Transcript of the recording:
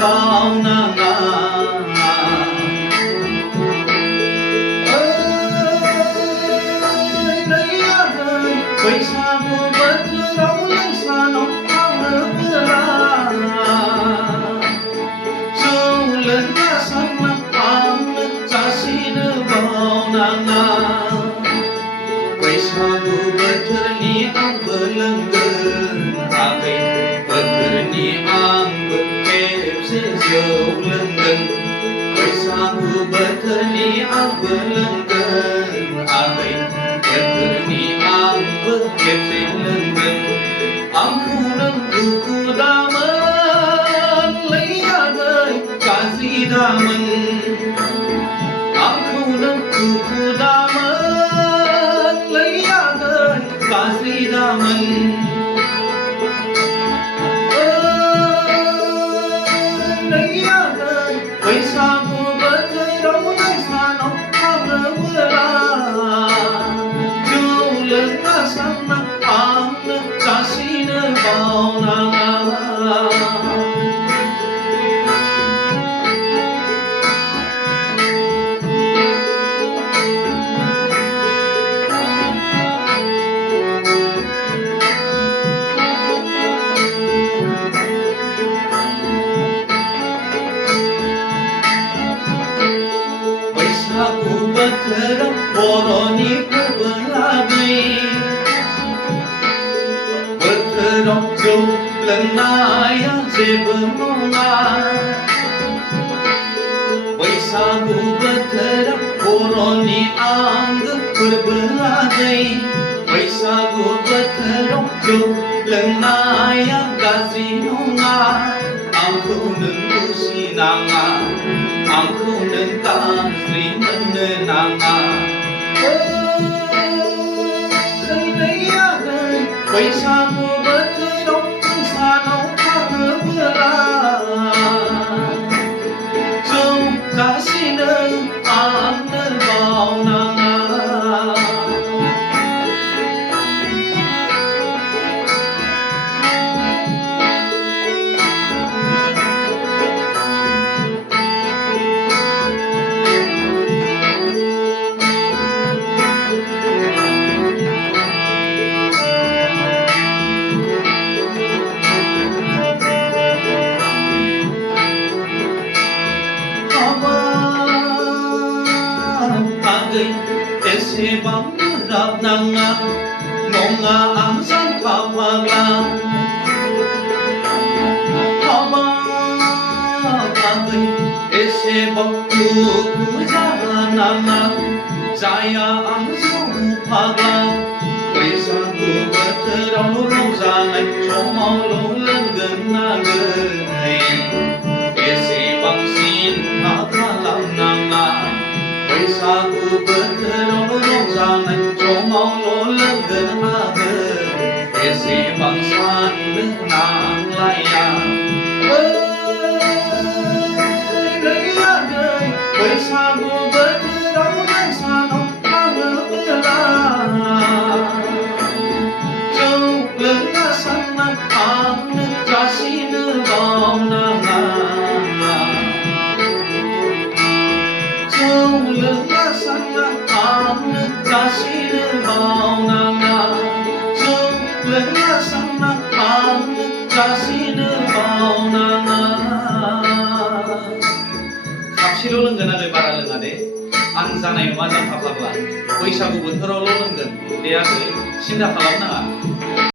बावनाङा बैसागु बोथोराव नोंसानाव थाङोब्ला जौ लोंना सानना आंनो जासिनो बावनाङा बैसागु बोथोरनि आंबो लोंगोन आगै बोथोरनि आंबो खेबसे जौ लोंगोन बैसागु बोथोरनि आंबो लोंगोन आगै बोथोरनि आंबो खेबसे लोंगोन आंखौ नों दुखु दामोन लै आगै गाज्रि दामोन आंखौ नों दुखु दामोन लै आगै गाज्रि दामोन लै आगै बैसागु बोथोराव नोंसानाव थाङोब्ला जौ लोंना सानना आंनो जासिनो बावनाङा बैसागु बोथोराव बर'नि फोरबो आगै बोथोराव जौ लोंनाया जेबो नङा बैसागु बोथोराव बर'नि आंगो फोरबो आगै बैसागु बोथोराव जौ लोंनाया गाज्रि नङा आंखौ नों बुजिनाङा आंखौ नों गाज्रि मोननो नाङा लै आगै बैसागु बोथोराव नोंसानाव थाङोब्ला जौ जासिनो आंनो बावनाङा आगै एसेबां राग नाङा नङा आं जांखा फाग्ला आगै एसेबां दुखु जानाङा जाया आं जौ फाग्ला बैसागु बोथोराव रंजानाय समावल' लोंगोन आगै एसेबां सिन्था खालामनाङा बैसागु बोथोराव रंजानाय समावल' लोंगोन आगै एसेबां साननो नांलाया लै आगै बैसागु बोथोराव नोंसानाव थाङोब्ला जौ लोंना सानना आंनो जासिनो बावनाङा जौ लोंना सानना आंनो जासिनो बावनाङा जौ लोंना सानना आंनो जासिनो बावनाङा खापसेल' लोंगोन आगै बारा लोङा दे आं जानाय नङा जांखा फाग्ला बैसागु बोथोरावल' लोंगोन दे आगै सिन्था खालामनाङा